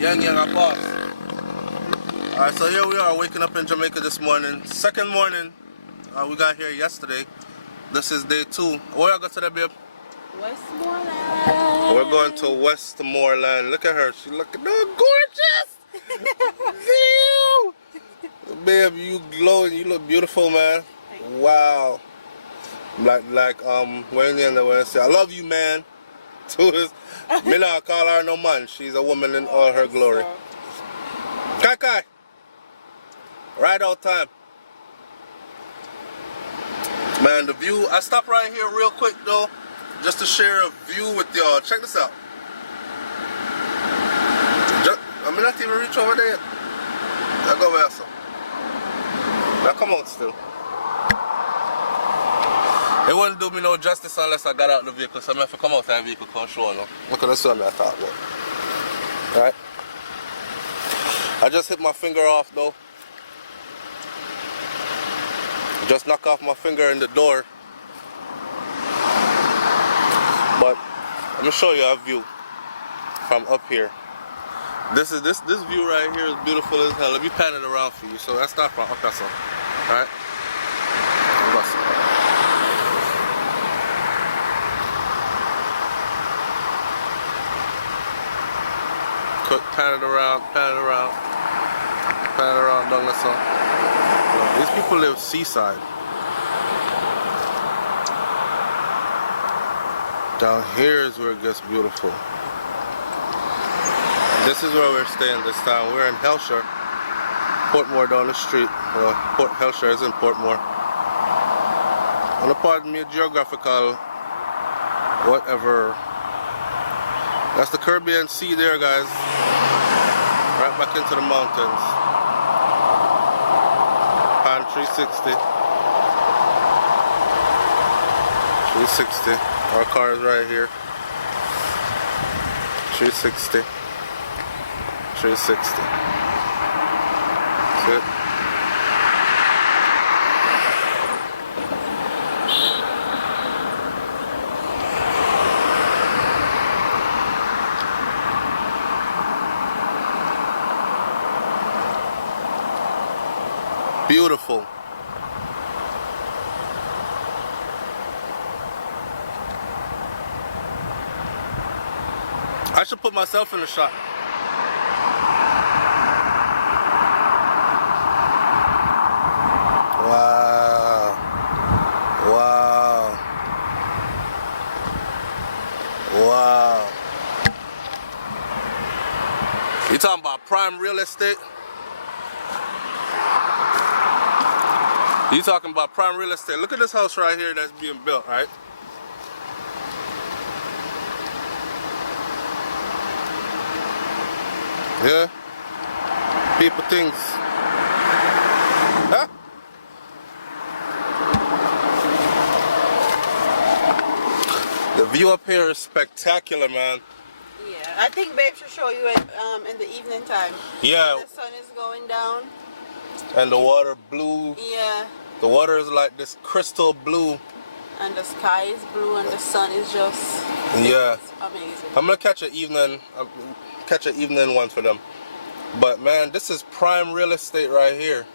Yang a boss. Alright, so here we are waking up in Jamaica this morning. Second morning. We got here yesterday. This is day 2. Where are we going to, babe? Westmoreland. We're going to Westmoreland. Look at her. She's looking gorgeous. Damn. Babe, you glowing. You look beautiful, man. Wow. Like when you say, I love you, man. Me not call her no man. She's a woman in all her glory. Kai Kai. Right out time. Man, the view. I stopped right here real quick though, just to share a view with y'all. Check this out. I mean, not even reach over there. I go where some. Now come on still. It wouldn't do me no justice unless I got out the vehicle. So I'm have to come out of the vehicle and show no. Look at this one I thought about. Alright. I just hit my finger off though. Just knock off my finger in the door. But let me show you a view from up here. This view right here is beautiful as hell. Let me pan it around for you. So let's start from up there. Alright? Pan it around, down the sun. These people live seaside. Down here is where it gets beautiful. This is where we're staying this time. We're in Hellshire, Portmore down the street. Well, Hellshire is in Portmore. And pardon me, geographical, whatever. That's the Caribbean Sea there, guys. Right back into the mountains. Pan 360. 360. Our car is right here. 360. 360. That's it. Beautiful. I should put myself in the shot. Wow. Wow. Wow. You talking about prime real estate? You talking about prime real estate. Look at this house right here that's being built, right? Yeah. People things. Huh? The view up here is spectacular, man. Yeah, I think babe should show you it in the evening time. Yeah. The sun is going down. And the water blue. Yeah. The water is like this crystal blue. And the sky is blue and the sun is just yeah. amazing. I'm gonna catch an evening one for them. But man, this is prime real estate right here.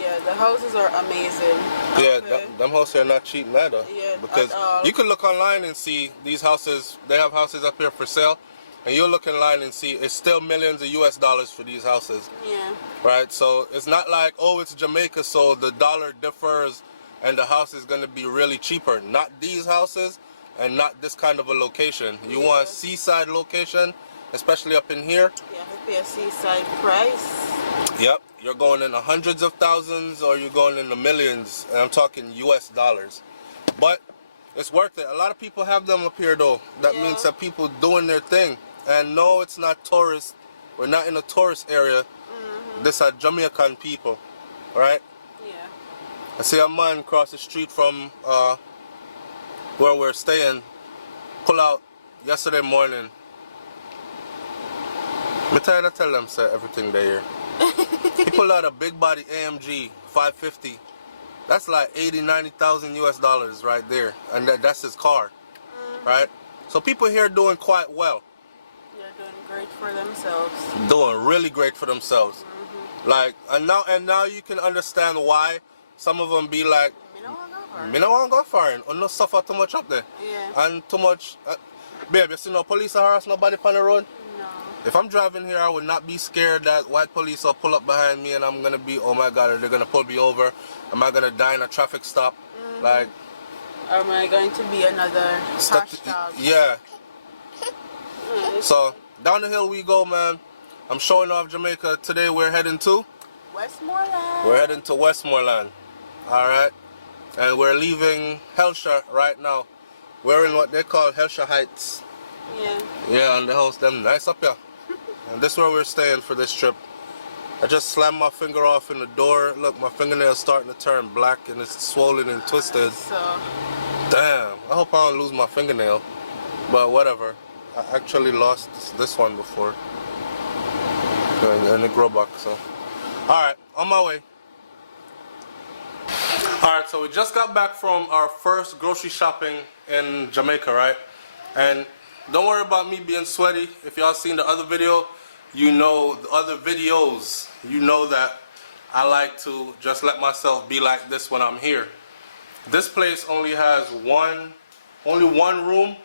Yeah, the houses are amazing. Yeah, okay. them houses are not cheap neither. Yeah, because you can look online and see these houses. They have houses up here for sale, and you'll look online and see it's still millions of US dollars for these houses. Yeah. Right. So it's not like, oh, it's Jamaica, so the dollar differs and the house is going to be really cheaper. Not these houses, and not this kind of a location. You want a seaside location, especially up in here. Yeah, it'd be a seaside price. Yep, you're going in the hundreds of thousands or you're going in the millions, and I'm talking US dollars. But it's worth it. A lot of people have them up here though. That means that people doing their thing. And no, it's not tourist. We're not in a tourist area. These are Jamaican people, right? Yeah. I see a man across the street from where we're staying pull out yesterday morning. Me tired of tell them say everything there. He pulled out a big body AMG 550. That's like 80,000-90,000 US dollars right there, and that's his car, right? So people here doing quite well. They're doing great for themselves. Doing really great for themselves. Like, and now you can understand why some of them be like, Me no want go for it. me no want to go foreign, or no suffer too much up there. Yeah. And too much, babe, you see no police harass nobody on the road? No. If I'm driving here, I would not be scared that white police will pull up behind me and I'm going to be, oh my God, are they going to pull me over? Am I going to die in a traffic stop? Like, Or am I going to be another hashtag? yeah. So, down the hill we go, man. I'm showing off Jamaica. Today we're heading to? Westmoreland. We're heading to Westmoreland. Alright? And we're leaving Helsha right now. We're in what they call Helsha Heights. Yeah. Yeah, and the house, them nice up here. And this is where we're staying for this trip. I just slammed my finger off in the door. Look, my fingernail's starting to turn black and it's swollen and twisted. So. Damn, I hope I don't lose my fingernail. But whatever. I actually lost this one before. And it grew back, so. Alright, on my way. Alright, so we just got back from our first grocery shopping in Jamaica, right? And don't worry about me being sweaty. If y'all seen the other video, you know the other videos, you know that I like to just let myself be like this when I'm here. This place only has only one room.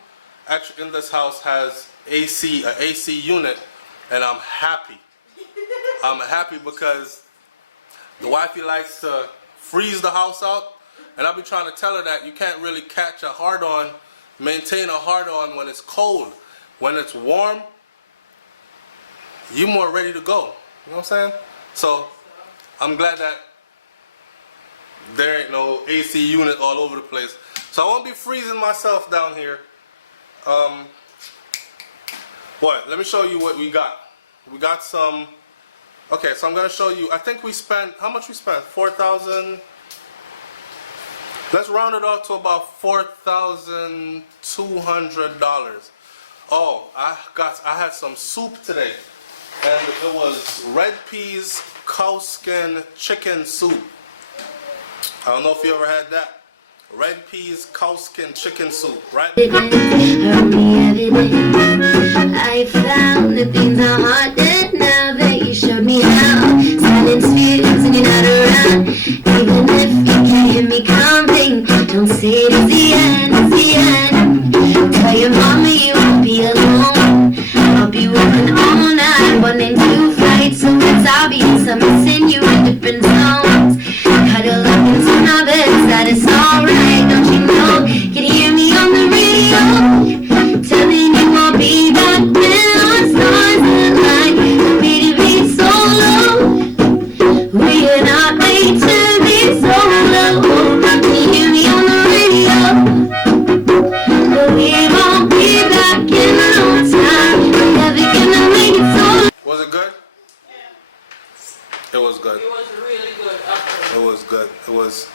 Actually, in this house has AC, an AC unit, and I'm happy. I'm happy because the wifey likes to freeze the house out, and I'll be trying to tell her that you can't really catch a hard-on, maintain a hard-on when it's cold. When it's warm, you're more ready to go. You know what I'm saying? So, I'm glad that there ain't no AC unit all over the place. So I won't be freezing myself down here. What? Let me show you what we got. We got some. Okay, so I'm gonna show you. I think we spent, how much we spent? 4,000. Let's round it off to about $4,200. Oh, I had some soup today, and it was red peas, cow skin, chicken soup. I don't know if you ever had that. Red peas, cow skin, chicken soup, right? I found that things are harder now that you showed me how. Silence feelings when you're not around. Even if you can hear me counting, don't say it is the end, it's the end. Tell your mama you won't be alone. I'll be working all night, 1 and 2 flights, so it's obvious I'm missing you in different zones. Cuddle up in some habits, that is alright, don't you know? Can you hear me on the radio? Telling you I'll be back when our stars align. Don't need to be solo. We are not made to be solo. Can you hear me on the radio? But we won't be back in no time. We're never gonna make it solo. Was it good? It was good. It was really good. After. It was good. It was.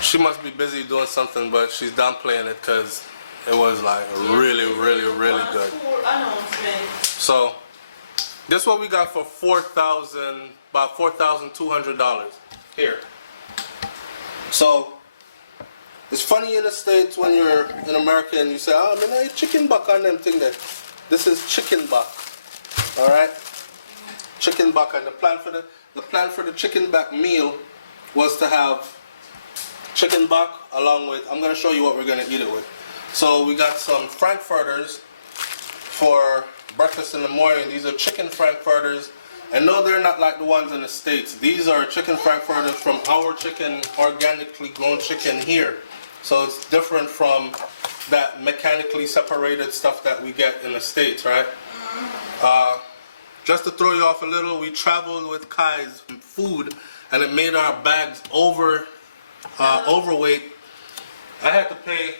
She must be busy doing something, but she's downplaying it because it was like really, really, really good. Cool announcement. So, this is what we got for about $4,200 here. So, it's funny in the States when you're in America and you say, oh, man, I eat chicken back on them thing there. This is chicken back. All right, chicken back, and the plan for the chicken back meal was to have chicken back along with. I'm gonna show you what we're gonna eat it with. So we got some frankfurters for breakfast in the morning. These are chicken frankfurters, and no, they're not like the ones in the States. These are chicken frankfurters from our chicken, organically grown chicken here. So it's different from that mechanically separated stuff that we get in the States, right? Just to throw you off a little, we traveled with Kai's food, and it made our bags overweight. I had to pay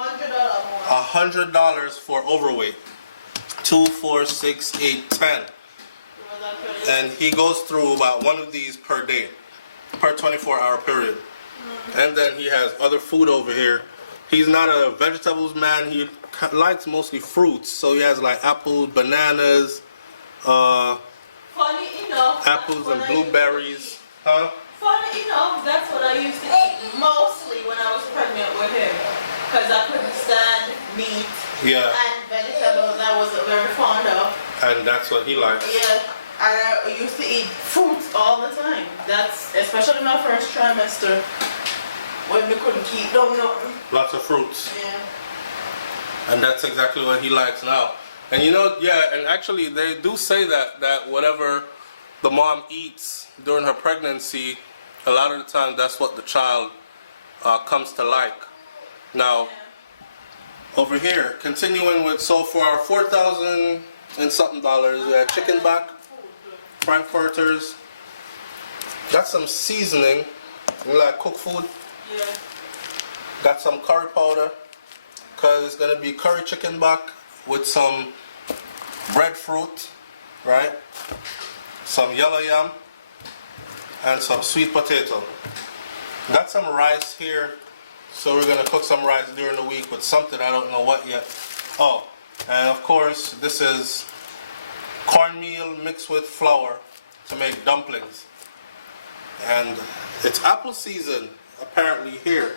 $100 for overweight. 2, 4, 6, 8, 10. And he goes through about one of these per day, per 24-hour period. And then he has other food over here. He's not a vegetables man. He likes mostly fruits. So he has like apples, bananas, Funny enough, apples and blueberries. Huh? Funny enough, that's what I used to eat mostly when I was pregnant with him. Because I couldn't stand meat Yeah. and vegetables. I And that's what he likes. Yeah, I used to eat fruits all the time. That's especially my first trimester when we couldn't keep down nothing. Lots of fruits. Yeah. And that's exactly what he likes now. And you know, yeah, and actually they do say that whatever the mom eats during her pregnancy, a lot of the time that's what the child comes to like. Now, over here, continuing with, so for our $4,000 and something, we had chicken back, frankfurters, got some seasoning, we like cook food, Yeah. got some curry powder, because it's going to be curry chicken back with some breadfruit, right, some yellow yam, and some sweet potato. Got some rice here, so we're gonna cook some rice during the week with something, I don't know what yet. Oh, and of course, this is cornmeal mixed with flour to make dumplings. And it's apple season, apparently, here.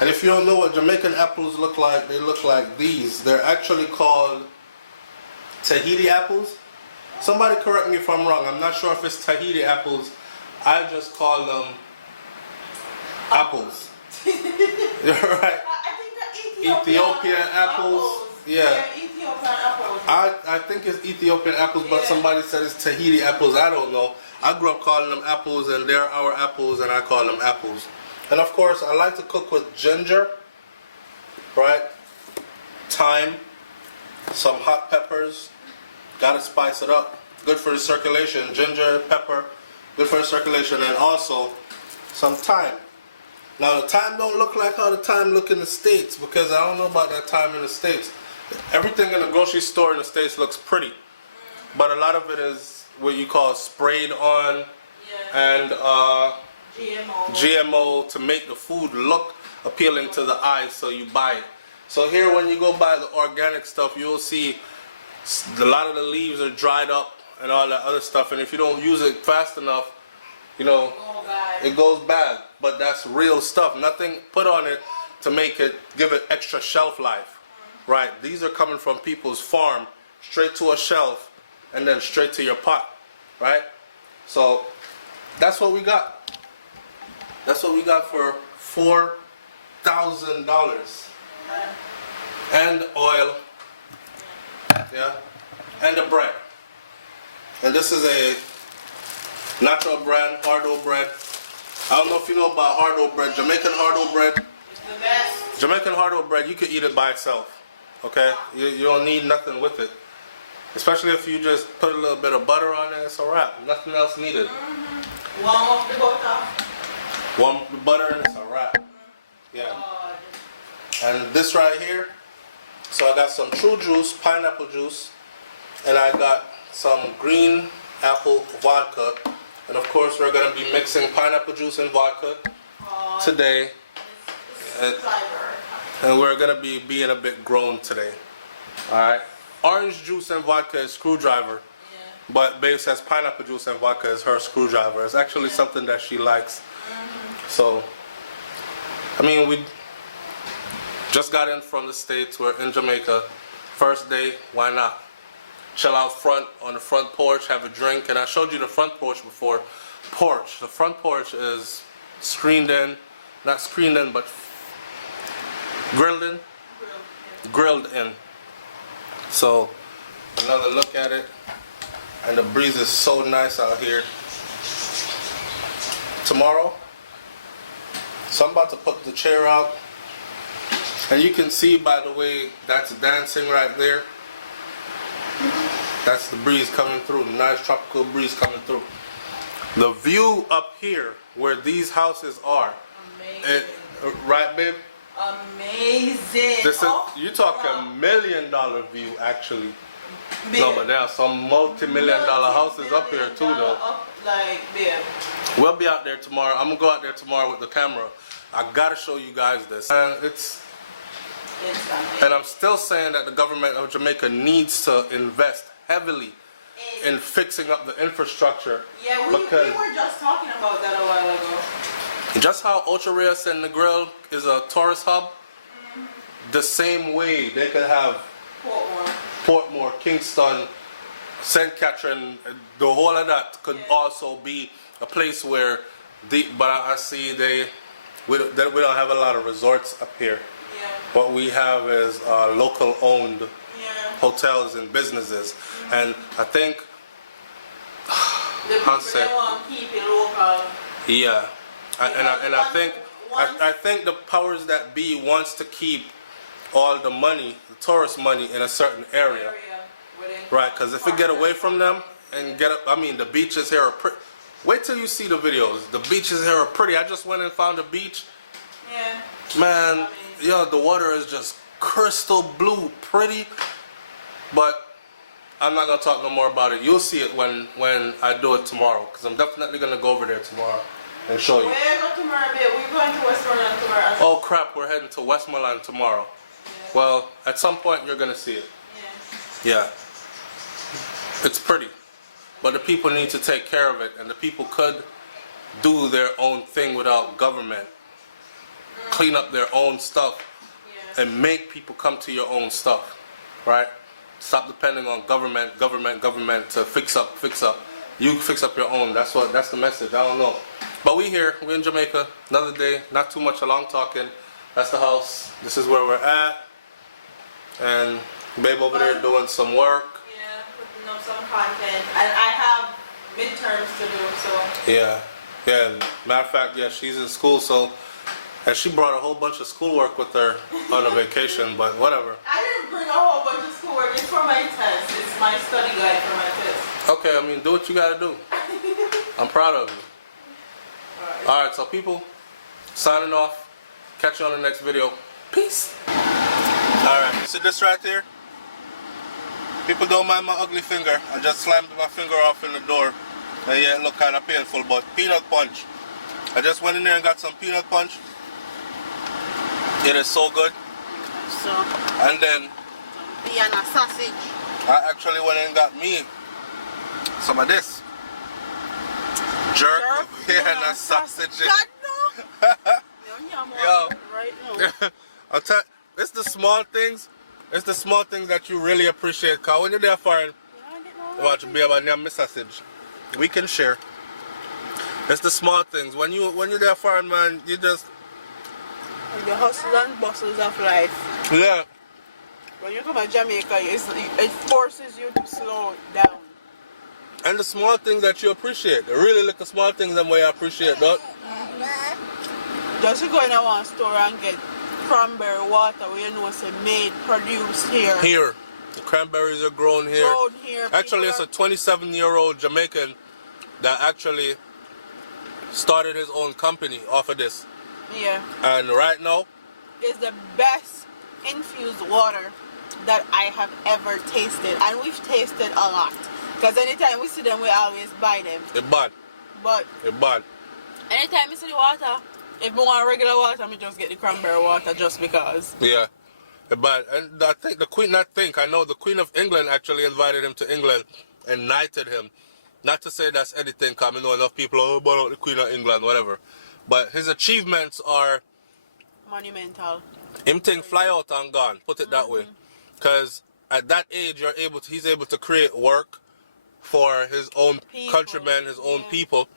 And if you don't know what Jamaican apples look like, they look like these. They're actually called Tahiti apples. Somebody correct me if I'm wrong. I'm not sure if it's Tahiti apples. I just call them apples. You're right. I think the Ethiopian apples. Yeah. Ethiopian apples. I think it's Ethiopian apples, but somebody said it's Tahiti apples. I don't know. I grew up calling them apples, and they're our apples, and I call them apples. And of course, I like to cook with ginger, right? Thyme, some hot peppers. Gotta spice it up. Good for the circulation. Ginger, pepper, good for the circulation, and also some thyme. Now the thyme don't look like how the thyme look in the States, because I don't know about that thyme in the States. Everything in the grocery store in the States looks pretty, but a lot of it is what you call sprayed on, and GMO to make the food look appealing to the eye, so you buy it. So here, when you go buy the organic stuff, you'll see a lot of the leaves are dried up and all that other stuff, and if you don't use it fast enough, you know, it goes bad. But that's real stuff. Nothing put on it to make it, give it extra shelf life, right? These are coming from people's farm, straight to a shelf, and then straight to your pot, right? So that's what we got. That's what we got for $4,000. And oil, yeah, and the bread. And this is a natural brand, hard-dough bread. I don't know if you know about hard-dough bread. Jamaican hard-dough bread. It's the best. Jamaican hard-dough bread, you could eat it by itself, okay? You don't need nothing with it. Especially if you just put a little bit of butter on it, it's a wrap. Nothing else needed. Warm up the butter. Warm up the butter and it's a wrap. Yeah. And this right here, so I got some true juice, pineapple juice, and I got some green apple vodka. And of course, we're going to be mixing pineapple juice and vodka today. And we're going to be being a bit grown today. Alright. Orange juice and vodka is screwdriver. But Babe says pineapple juice and vodka is her screwdriver. It's actually something that she likes. So, I mean, we just got in from the States. We're in Jamaica. First day, why not? Chill out front on the front porch, have a drink. And I showed you the front porch before. The front porch is screened in, not screened in, but grilled in. Grilled in. So, another look at it. And the breeze is so nice out here. Tomorrow, so I'm about to put the chair out. And you can see, by the way, that's dancing right there. That's the breeze coming through, the nice tropical breeze coming through. The view up here, where these houses are, right, babe? Amazing. This is, you talking $1 million view, actually. No, but there are some multi-million-dollar houses up here too, though. Like, babe. We'll be out there tomorrow. I'm gonna go out there tomorrow with the camera. I gotta show you guys this. And and I'm still saying that the government of Jamaica needs to invest heavily in fixing up the infrastructure. Yeah, we were just talking about that a while ago. Just how Ocho Rios and Negril is a tourist hub, the same way they could have Portmore, Kingston, St. Catherine, the whole of that could also be a place where but I see we don't have a lot of resorts up here. Yeah. What we have is local owned hotels and businesses, and I think the people they want to keep it local. yeah, I think the powers that be wants to keep all the money, the tourist money, in a certain area. Right, because if we get away from them and get up, I mean, the beaches here are pretty. Wait till you see the videos. The beaches here are pretty. I just went and found a beach. Yeah. Man, yo, the water is just crystal blue, pretty. But I'm not gonna talk no more about it. You'll see it when I do it tomorrow, because I'm definitely gonna go over there tomorrow and show you. Where go tomorrow, babe? We're going to Westmoreland tomorrow. Oh crap, we're heading to Westmoreland tomorrow. Yeah. Well, at some point you're gonna see it. Yeah. It's pretty, but the people need to take care of it, and the people could do their own thing without government. Clean up their own stuff and make people come to your own stuff, right? Stop depending on government to fix up. You fix up your own. That's the message. I don't know. But we here, we're in Jamaica, another day, not too much long talking. That's the house. This is where we're at. And babe over there doing some work. Putting up some content. And I have midterms to do, so. Yeah. Matter of fact, yeah, she's in school, so, and she brought a whole bunch of schoolwork with her on a vacation, but whatever. I didn't bring a whole bunch of schoolwork. It's for my test. It's my study guide for my test. Okay, I mean, do what you gotta do. I'm proud of you. Alright, so people, signing off. Catch you on the next video. Peace. Alright, see this right here? People don't mind my ugly finger. I just slammed my finger off in the door. And yeah, it looked kind of painful, but peanut punch. I just went in there and got some peanut punch. It is so good. So, and then some Vienna sausage. I actually went and got me some of this. Jerk Vienna sausage. God, no. Yo. Right now. I'll tell you, it's the small things. It's the small things that you really appreciate. Cause when you're there foreign, watch be about my sausage. We can share. It's the small things. When you're there foreign, man, you just the hustle and bustles of life. Yeah. When you come to Jamaica, it forces you to slow down. And the small things that you appreciate. Really look the small things and way I appreciate that. Just to go in one store and get cranberry water where you know it's made, produced here. Here. The cranberries are grown here. Actually, it's a 27-year-old Jamaican that actually started his own company off of this. Yeah. And right now, it's the best infused water that I have ever tasted. And we've tasted a lot. Because anytime we see them, we always buy them. It's bad. But it's bad. Anytime we see the water, if we want regular water, we just get the cranberry water just because. Yeah. But and I think I know the Queen of England actually invited him to England and knighted him. Not to say that's anything, because I know enough people, oh, about the Queen of England, whatever. But his achievements are monumental. Him thing fly out and gone, put it that way. Because at that age, he's able to create work for his own countrymen, his own people.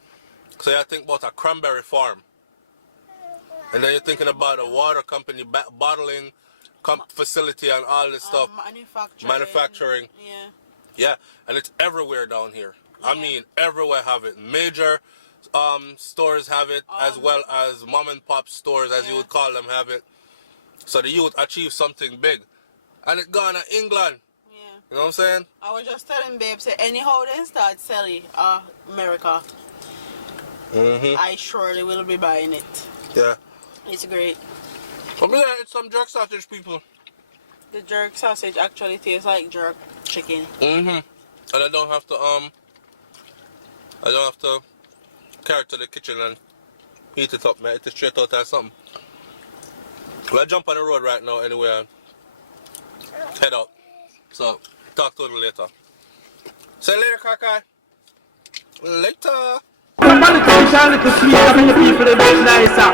So I think about a cranberry farm. And then you're thinking about a water company, bottling facility and all this stuff. Manufacturing. Yeah, and it's everywhere down here. I mean, everywhere have it. Major stores have it, as well as mom and pop stores, as you would call them, have it. So the youth achieve something big. And it gone to England. You know what I'm saying? I was just telling babe, say anyhow they start selling America, I surely will be buying it. Yeah. It's great. But yeah, it's some jerk sausage, people. The jerk sausage actually tastes like jerk chicken. And I don't have to carry it to the kitchen and heat it up, man. Eat it straight out or something. Well, I jump on the road right now anyway and head out. So, talk to you later. See you later, Kakai. Later. Politician, little sweet, I the people they make nicer.